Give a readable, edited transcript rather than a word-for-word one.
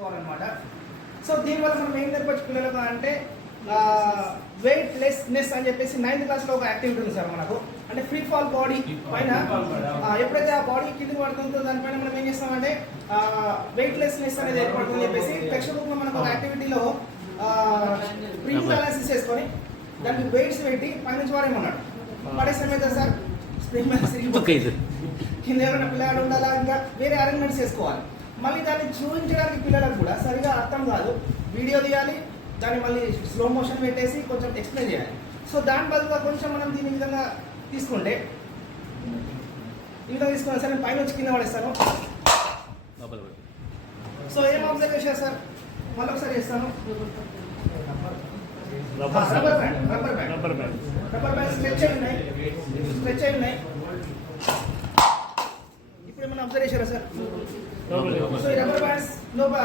చేసుకోవాలన్నమాట. సో దీనివల్ల మనం ఏం నేర్పచ్చు పిల్లలకు అంటే వెయిట్ లెస్నెస్ అని చెప్పేసి 9th క్లాస్లో ఒక యాక్టివిటీ ఉంది సార్ మనకు. అంటే ఫ్రీ ఫాల్ బాడీ పైన ఎప్పుడైతే ఆ బాడీ కిందకి పడుతుందో దానిపైన మనం ఏం చేస్తామంటే వెయిట్ లెస్నెస్ అనేది ఏర్పడుతుందని చెప్పేసి టెక్స్ట్ బుక్లో మనకు ఒక యాక్టివిటీలో స్ప్రింగ్ బ్యాలెన్స్ చేసుకొని దానికి వెయిట్స్ పెట్టి పైనుంచి వాడేమన్నాడు పడేస్తే ఏమవుతుంది సార్ స్ప్రింగ్ బ్యాలెన్స్ కింద ఏమైనా పిల్లలు ఉండాలా, ఇంకా వేరే అరేంజ్మెంట్స్ చేసుకోవాలి. మళ్ళీ దాన్ని చూపించడానికి పిల్లలకు కూడా సరిగా అర్థం కాదు, వీడియో తీయాలి, దాన్ని మళ్ళీ స్లో మోషన్ పెట్టేసి కొంచెం ఎక్స్ప్లెయిన్ చేయాలి. సో దాని బదులుగా కొంచెం మనం దీని విధంగా తీసుకుంటే ఈ విధంగా తీసుకున్నా సార్ నేను పైన వచ్చి కింద పడేస్తాను. సో ఏం అబ్జర్వ్ చేశారు సార్, మళ్ళీ ఒకసారి చేస్తాను. రబ్బర్ బ్యాండ్ స్ట్రెచ్ అయి ఉన్నాయి. ఇప్పుడు ఏమైనా అబ్జర్వ్ చేశారా సార్? సో ఈ రబ్బర్ బ్యాండ్స్ లోపల